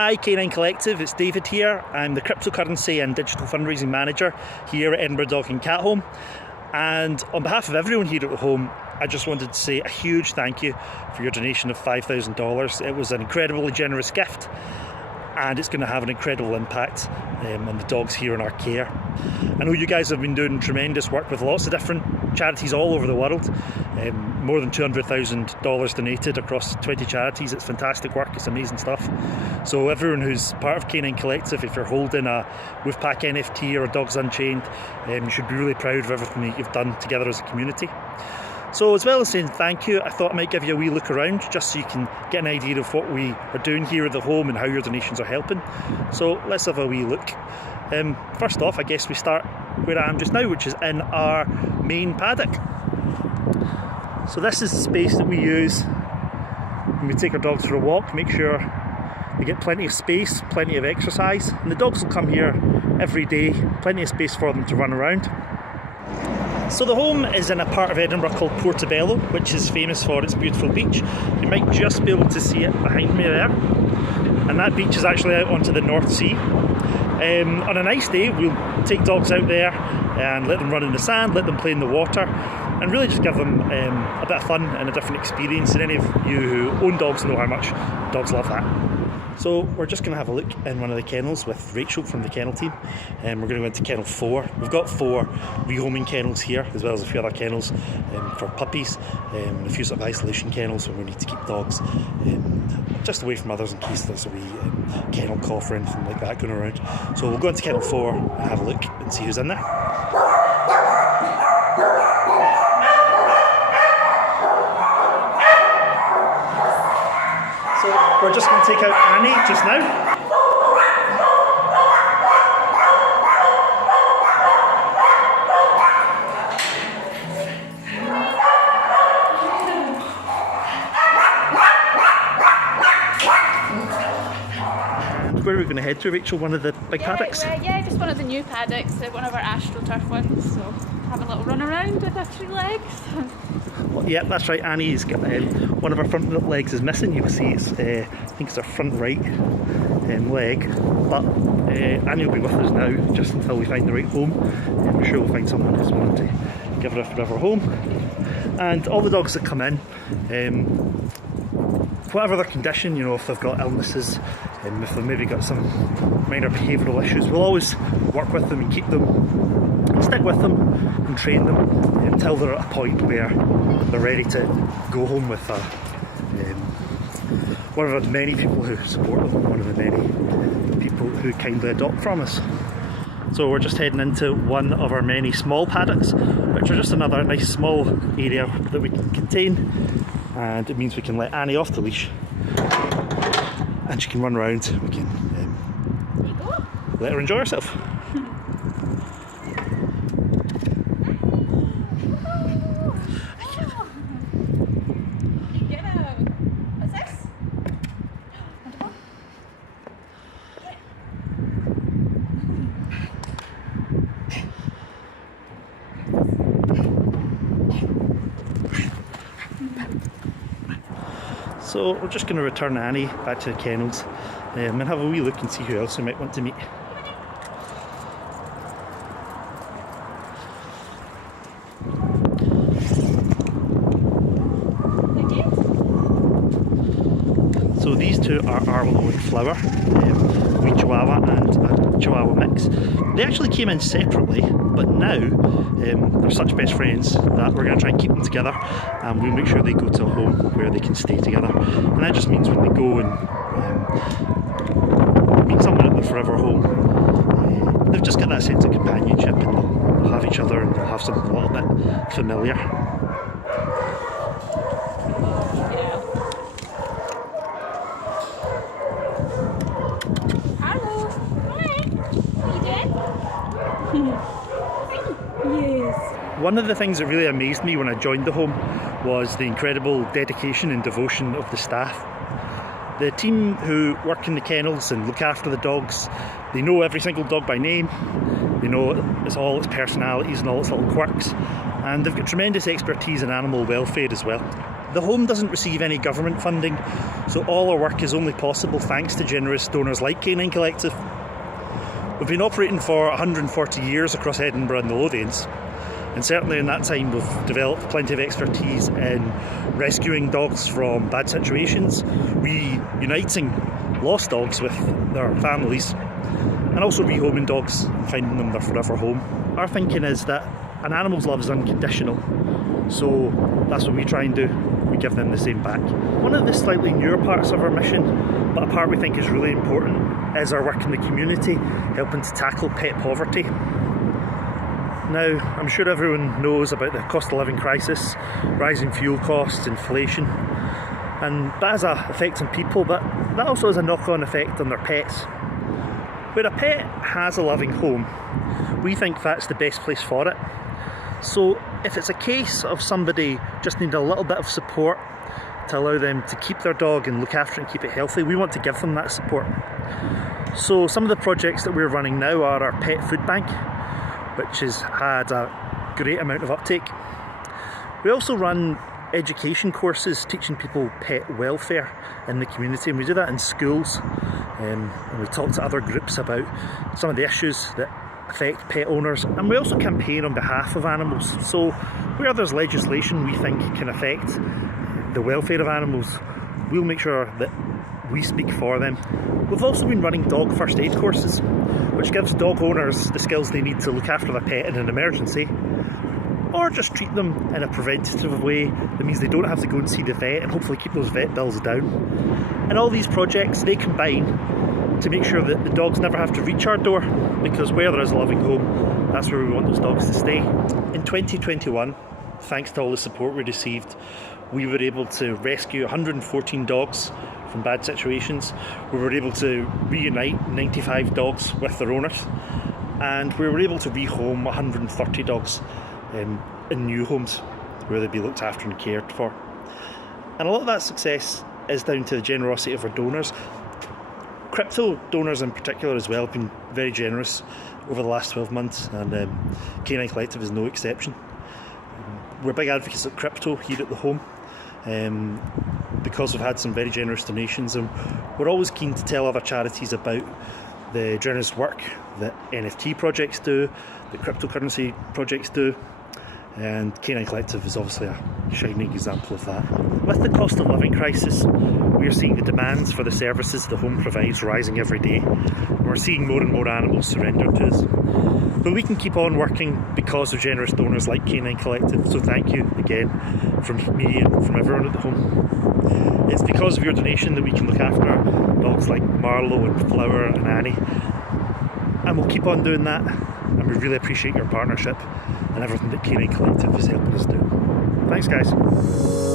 Hi Canine Collective, it's David here. I'm the cryptocurrency and digital fundraising manager here at Edinburgh Dog and Cat Home. And on behalf of everyone here at the home, I just wanted to say a huge thank you for your donation of $5,000. It was an incredibly generous gift, and it's going to have an incredible impact on the dogs here in our care. I know you guys have been doing tremendous work with lots of different charities all over the world. More than $200,000 donated across 20 charities. It's fantastic work, it's amazing stuff. So everyone who's part of Canine Collective, if you're holding a Wolfpack NFT or a Dogs Unchained, you should be really proud of everything that you've done together as a community. So as well as saying thank you, I thought I might give you a wee look around just so you can get an idea of what we are doing here at the home and how your donations are helping. So let's have a wee look. First off, I guess we start where I am just now, which is in our main paddock. So this is the space that we use when we take our dogs for a walk, make sure they get plenty of space, plenty of exercise, and the dogs will come here every day, plenty of space for them to run around. So the home is in a part of Edinburgh called Portobello, which is famous for its beautiful beach. You might just be able to see it behind me there. And that beach is actually out onto the North Sea. On a nice day, we'll take dogs out there and let them run in the sand, let them play in the water, and really just give them a bit of fun and a different experience. And any of you who own dogs know how much dogs love that. So we're just going to have a look in one of the kennels with Rachel from the kennel team, and we're going to go into kennel 4. We've got 4 rehoming kennels here, as well as a few other kennels for puppies, and a few sort of isolation kennels where we need to keep dogs just away from others in case there's a wee kennel cough or anything like that going around. So we'll go into kennel 4 and have a look and see who's in there. We're just going to take out Annie just now. Where are we going to head to, Rachel? One of the big paddocks? Yeah, just one of the new paddocks, one of our AstroTurf ones, so have a little run around with our 3 legs. Well, yeah, that's right, Annie's got one of her front legs is missing. You can see it's, I think it's her front right leg, but Annie will be with us now just until we find the right home. I'm sure we'll find someone who's willing to give her a forever home. And all the dogs that come in, whatever their condition, you know, if they've got illnesses, if they've maybe got some minor behavioural issues, we'll always work with them and keep them, stick with them and train them until they're at a point where they're ready to go home with one of the many people who support them, one of the many people who kindly adopt from us. So we're just heading into one of our many small paddocks, which are just another nice small area that we can contain, and it means we can let Annie off the leash and she can run around. We can let her enjoy herself. So we're just going to return Annie back to the kennels and have a wee look and see who else we might want to meet. So these two are Arlo and Flower, a wee Chihuahua and a Chihuahua mix. They actually came in separately, but now they're such best friends that we're going to try and keep them together, and we'll make sure they go to a home where they can stay together. And that just means when they go and meet someone at their forever home, they've just got that sense of companionship, and they'll have each other and they'll have something a little bit familiar. One of the things that really amazed me when I joined the home was the incredible dedication and devotion of the staff. The team who work in the kennels and look after the dogs, they know every single dog by name, they know all its personalities and all its little quirks, and they've got tremendous expertise in animal welfare as well. The home doesn't receive any government funding, so all our work is only possible thanks to generous donors like Canine Collective. We've been operating for 140 years across Edinburgh and the Lothians, and certainly in that time we've developed plenty of expertise in rescuing dogs from bad situations, reuniting lost dogs with their families, and also rehoming dogs and finding them their forever home. Our thinking is that an animal's love is unconditional, so that's what we try and do. We give them the same back. One of the slightly newer parts of our mission, but a part we think is really important, is our work in the community, helping to tackle pet poverty. Now, I'm sure everyone knows about the cost of living crisis, rising fuel costs, inflation, and that has an effect on people, but that also has a knock-on effect on their pets. Where a pet has a loving home, we think that's the best place for it. So if it's a case of somebody just needing a little bit of support to allow them to keep their dog and look after it and keep it healthy, we want to give them that support. So some of the projects that we're running now are our pet food bank, which has had a great amount of uptake. We also run education courses teaching people pet welfare in the community, and we do that in schools, and we talk to other groups about some of the issues that affect pet owners, and we also campaign on behalf of animals. So where there's legislation we think can affect the welfare of animals, we'll make sure that we speak for them. We've also been running dog first aid courses, which gives dog owners the skills they need to look after their pet in an emergency, or just treat them in a preventative way that means they don't have to go and see the vet and hopefully keep those vet bills down. And all these projects, they combine to make sure that the dogs never have to reach our door, because where there is a loving home, that's where we want those dogs to stay. In 2021, thanks to all the support we received, we were able to rescue 114 dogs from bad situations. We were able to reunite 95 dogs with their owners, and we were able to rehome 130 dogs in new homes where they'd be looked after and cared for. And a lot of that success is down to the generosity of our donors. Crypto donors in particular as well have been very generous over the last 12 months, and Canine Collective is no exception. We're big advocates of crypto here at the home, because we've had some very generous donations, and we're always keen to tell other charities about the generous work that NFT projects do, that cryptocurrency projects do, and Canine Collective is obviously a shining example of that. With the cost of living crisis, we are seeing the demands for the services the home provides rising every day. We're seeing more and more animals surrendered to us. But we can keep on working because of generous donors like Canine Collective, so thank you again from me and from everyone at the home. It's because of your donation that we can look after dogs like Marlowe and Flower and Annie. And we'll keep on doing that, and we really appreciate your partnership and everything that Canine Collective is helping us do. Thanks guys.